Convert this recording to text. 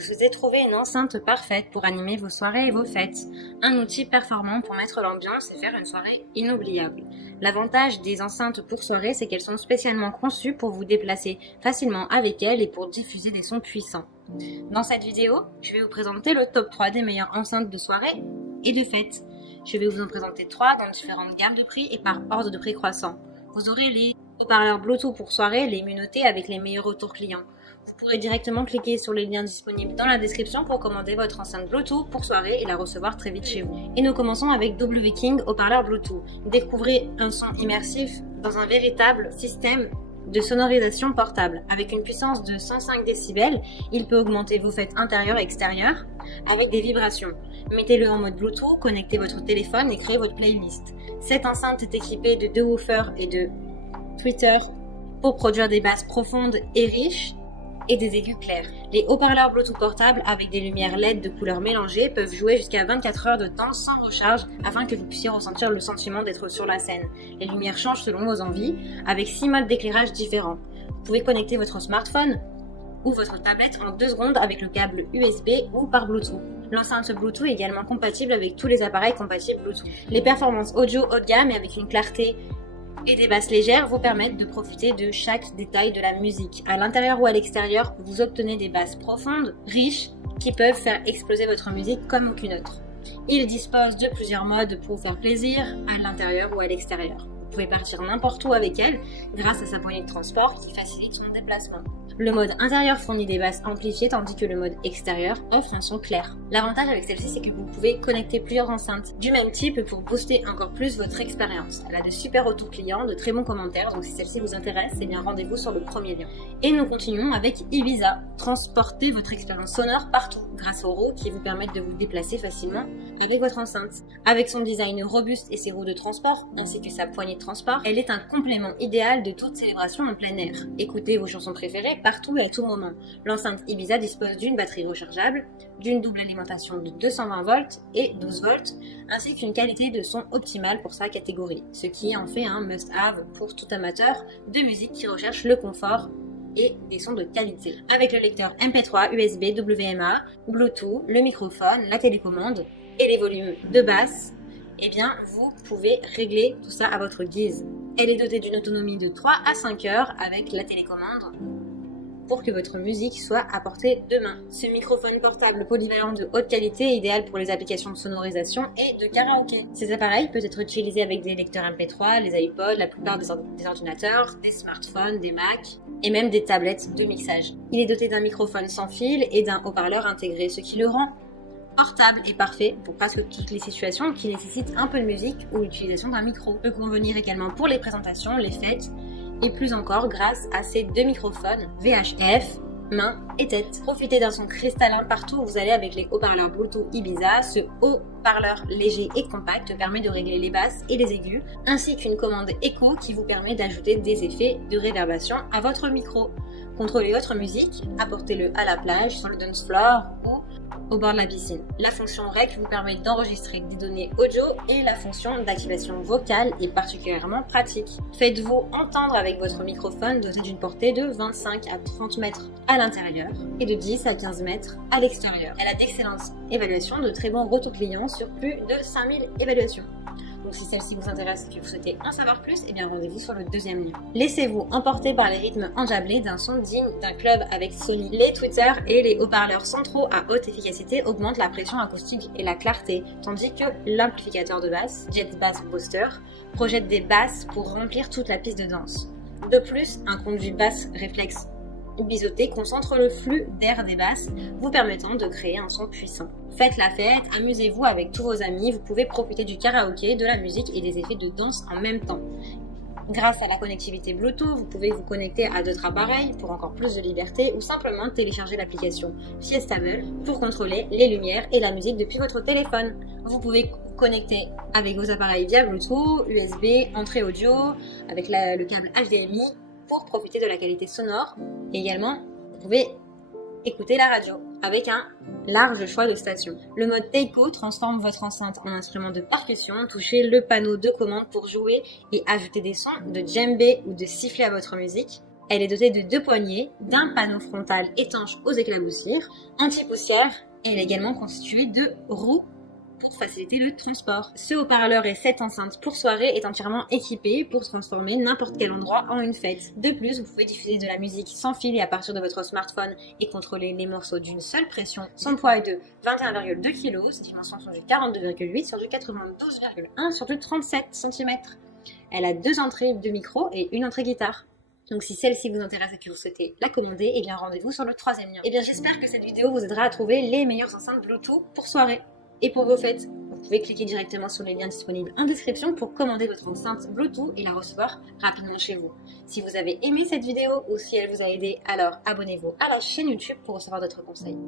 Vous souhaitez trouver une enceinte parfaite pour animer vos soirées et vos fêtes, un outil performant pour mettre l'ambiance et faire une soirée inoubliable. L'avantage des enceintes pour soirée, c'est qu'elles sont spécialement conçues pour vous déplacer facilement avec elles et pour diffuser des sons puissants. Dans cette vidéo, je vais vous présenter le top 3 des meilleures enceintes de soirée et de fête. Je vais vous en présenter 3 dans différentes gammes de prix et par ordre de prix croissant. Vous aurez les haut-parleurs Bluetooth pour soirée, les mieux notés avec les meilleurs retours clients. Vous pourrez directement cliquer sur les liens disponibles dans la description pour commander votre enceinte Bluetooth pour soirée et la recevoir très vite chez vous. Et nous commençons avec W-King haut-parleur Bluetooth. Découvrez un son immersif dans un véritable système de sonorisation portable. Avec une puissance de 105 décibels, il peut augmenter vos fêtes intérieures et extérieures avec des vibrations. Mettez-le en mode Bluetooth, connectez votre téléphone et créez votre playlist. Cette enceinte est équipée de 2 woofers et de tweeters pour produire des basses profondes et riches et des aigus clairs. Les haut-parleurs Bluetooth portables avec des lumières LED de couleurs mélangées peuvent jouer jusqu'à 24 heures de temps sans recharge afin que vous puissiez ressentir le sentiment d'être sur la scène. Les lumières changent selon vos envies avec 6 modes d'éclairage différents. Vous pouvez connecter votre smartphone ou votre tablette en 2 secondes avec le câble USB ou par Bluetooth. L'enceinte Bluetooth est également compatible avec tous les appareils compatibles Bluetooth. Les performances audio haut de gamme et avec une clarté et des basses légères vous permettent de profiter de chaque détail de la musique. À l'intérieur ou à l'extérieur, vous obtenez des basses profondes, riches, qui peuvent faire exploser votre musique comme aucune autre. Il dispose de plusieurs modes pour faire plaisir, à l'intérieur ou à l'extérieur. Vous pouvez partir n'importe où avec elle grâce à sa poignée de transport qui facilite son déplacement. Le mode intérieur fournit des basses amplifiées tandis que le mode extérieur offre un son clair. L'avantage avec celle-ci, c'est que vous pouvez connecter plusieurs enceintes du même type pour booster encore plus votre expérience. Elle a de super retours clients, de très bons commentaires, donc si celle-ci vous intéresse, eh bien rendez-vous sur le premier lien. Et nous continuons avec Ibiza. Transportez votre expérience sonore partout grâce aux roues qui vous permettent de vous déplacer facilement avec votre enceinte. Avec son design robuste et ses roues de transport, ainsi que sa poignée de transport, elle est un complément idéal de toute célébration en plein air. Écoutez vos chansons préférées partout et à tout moment. L'enceinte Ibiza dispose d'une batterie rechargeable, d'une double alimentation de 220 volts et 12 volts, ainsi qu'une qualité de son optimale pour sa catégorie, ce qui en fait un must-have pour tout amateur de musique qui recherche le confort et des sons de qualité. Avec le lecteur MP3, USB, WMA, Bluetooth, le microphone, la télécommande et les volumes de basse, eh bien vous pouvez régler tout ça à votre guise. Elle est dotée d'une autonomie de 3 à 5 heures avec la télécommande pour que votre musique soit à portée de main. Ce microphone portable polyvalent de haute qualité est idéal pour les applications de sonorisation et de karaoké. Ces appareils peuvent être utilisés avec des lecteurs MP3, les iPods, la plupart des ordinateurs, des smartphones, des Macs et même des tablettes de mixage. Il est doté d'un microphone sans fil et d'un haut-parleur intégré, ce qui le rend portable et parfait pour presque toutes les situations qui nécessitent un peu de musique ou l'utilisation d'un micro. Peut convenir également pour les présentations, les fêtes et plus encore grâce à ces 2 microphones VHF, main et tête. Profitez d'un son cristallin partout où vous allez avec les haut-parleurs Bluetooth Ibiza. Ce haut-parleur léger et compact permet de régler les basses et les aigus, ainsi qu'une commande écho qui vous permet d'ajouter des effets de réverbération à votre micro. Contrôlez votre musique, apportez-le à la plage, sur le dance floor ou au bord de la piscine. La fonction REC vous permet d'enregistrer des données audio et la fonction d'activation vocale est particulièrement pratique. Faites-vous entendre avec votre microphone doté d'une portée de 25 à 30 mètres à l'intérieur et de 10 à 15 mètres à l'extérieur. Elle a d'excellentes évaluations, de très bons retours clients sur plus de 5000 évaluations. Donc si celle-ci vous intéresse et que vous souhaitez en savoir plus, eh bien rendez-vous sur le deuxième lien. Laissez-vous emporter par les rythmes endiablés d'un son digne d'un club avec Sony. Les tweeters et les haut-parleurs centraux à haute efficacité augmentent la pression acoustique et la clarté, tandis que l'amplificateur de basse, Jet Bass Booster, projette des basses pour remplir toute la piste de danse. De plus, un conduit basse réflexe biseauté concentre le flux d'air des basses, vous permettant de créer un son puissant. Faites la fête, amusez-vous avec tous vos amis, vous pouvez profiter du karaoké, de la musique et des effets de danse en même temps. Grâce à la connectivité Bluetooth, vous pouvez vous connecter à d'autres appareils pour encore plus de liberté ou simplement télécharger l'application Fiestable pour contrôler les lumières et la musique depuis votre téléphone. Vous pouvez vous connecter avec vos appareils via Bluetooth, USB, entrée audio, avec le câble HDMI pour profiter de la qualité sonore. Et également, vous pouvez écouter la radio avec un large choix de stations. Le mode Teiko transforme votre enceinte en instrument de percussion. Touchez le panneau de commande pour jouer et ajouter des sons de djembé ou de sifflet à votre musique. Elle est dotée de 2 poignées, d'un panneau frontal étanche aux éclaboussures, anti-poussière, et elle est également constituée de roues pour faciliter le transport. Ce haut-parleur et cette enceinte pour soirée est entièrement équipé pour transformer n'importe quel endroit en une fête. De plus, vous pouvez diffuser de la musique sans fil et à partir de votre smartphone et contrôler les morceaux d'une seule pression. Son poids est de 21,2 kg, ses dimensions sont du 42,8 sur du 92,1 sur du 37 cm. Elle a 2 entrées de micro et une entrée guitare. Donc si celle-ci vous intéresse et que vous souhaitez la commander, eh bien rendez-vous sur le 3e lien. Eh bien j'espère que cette vidéo vous aidera à trouver les meilleures enceintes Bluetooth pour soirée. Et pour vos fêtes, vous pouvez cliquer directement sur les liens disponibles en description pour commander votre enceinte Bluetooth et la recevoir rapidement chez vous. Si vous avez aimé cette vidéo ou si elle vous a aidé, alors abonnez-vous à la chaîne YouTube pour recevoir d'autres conseils.